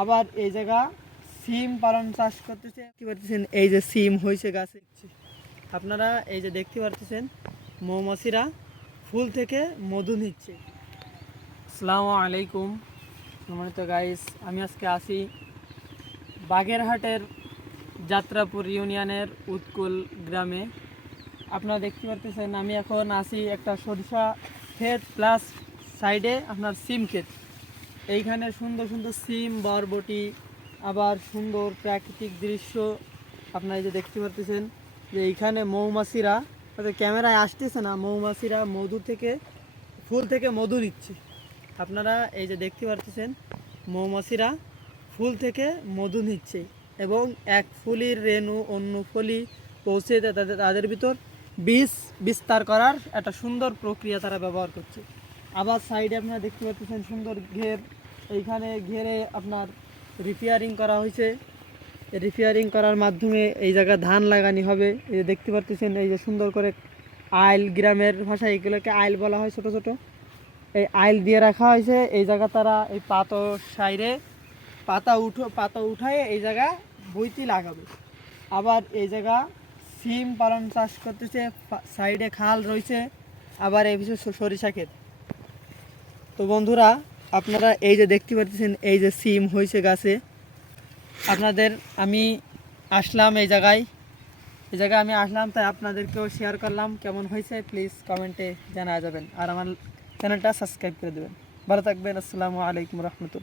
আবার এই জায়গা সিম পালন চাষ করতেছে। দেখতে পারতেছেন এই যে সিম হয়েছে গাছে। আপনারা এই যে দেখতে পারতেছেন, মৌমাছিরা ফুল থেকে মধু নিচ্ছে। আসসালামু আলাইকুম। সম্মানিত গাইস আমি আজকে আসি বাগেরহাটের যাত্রাপুর ইউনিয়নের উৎকুল গ্রামে। আপনারা দেখতে পারতেছেন, আমি এখন আসি একটা সরিষা ক্ষেত প্লাস সাইডে আপনার সিম ক্ষেত। এইখানে সুন্দর সুন্দর সিম, বরবটি, আবার সুন্দর প্রাকৃতিক দৃশ্য। আপনারা এই যে দেখতে পারতেছেন যে এইখানে মৌমাছিরা, তাদের ক্যামেরায় আসতেছে না, মৌমাছিরা মধু থেকে, ফুল থেকে মধু নিচ্ছে। আপনারা এই যে দেখতে পারতেছেন, মৌমাছিরা ফুল থেকে মধু নিচ্ছে এবং এক ফুলির রেণু অন্য ফুলি পৌঁছে তাদের তাদের ভিতর। বীজ বিস্তার করার একটা সুন্দর প্রক্রিয়া তারা ব্যবহার করছে। আবার সাইডে আপনারা দেখতে পাচ্ছেন সুন্দর ঘের এইখানে ঘেরে আপনার রিপেয়ারিং করা হয়েছে। রিপেয়ারিং করার মাধ্যমে এই জায়গা ধান লাগানি হবে। এই যে দেখতে পাচ্ছেন এই যে সুন্দর করে আইল গ্রামের ভাষায় এগুলোকে আইল বলা হয় ছোট ছোট। এই আইল দিয়ে রাখা হয়েছে। এই জায়গা তারা এই পাতো সাইডে পাতা উঠো, পাতা উঠায় এই জায়গা বইতি লাগাবে। আবার এই জায়গা সিম পালন চাষ করতেছে সাইডে খাল রয়েছে। আবার এই বিষয়ে সরিষা ক্ষেত। তো বন্ধুরা আপনারা এই যে দেখতে পাচ্ছেন এই যে সিম হয়েছে গাছে। আপনাদের আমি আসলাম এই জায়গায়। এই জায়গায় আমি আসলাম, তাই আপনাদেরকেও শেয়ার করলাম। কেমন হয়েছে প্লিজ কমেন্টে জানা যাবেন। আর আমার চ্যানেলটা সাবস্ক্রাইব করে দেবেন। ভালো থাকবেন, আসসালামু আলাইকুম রহমতুল্লাহ।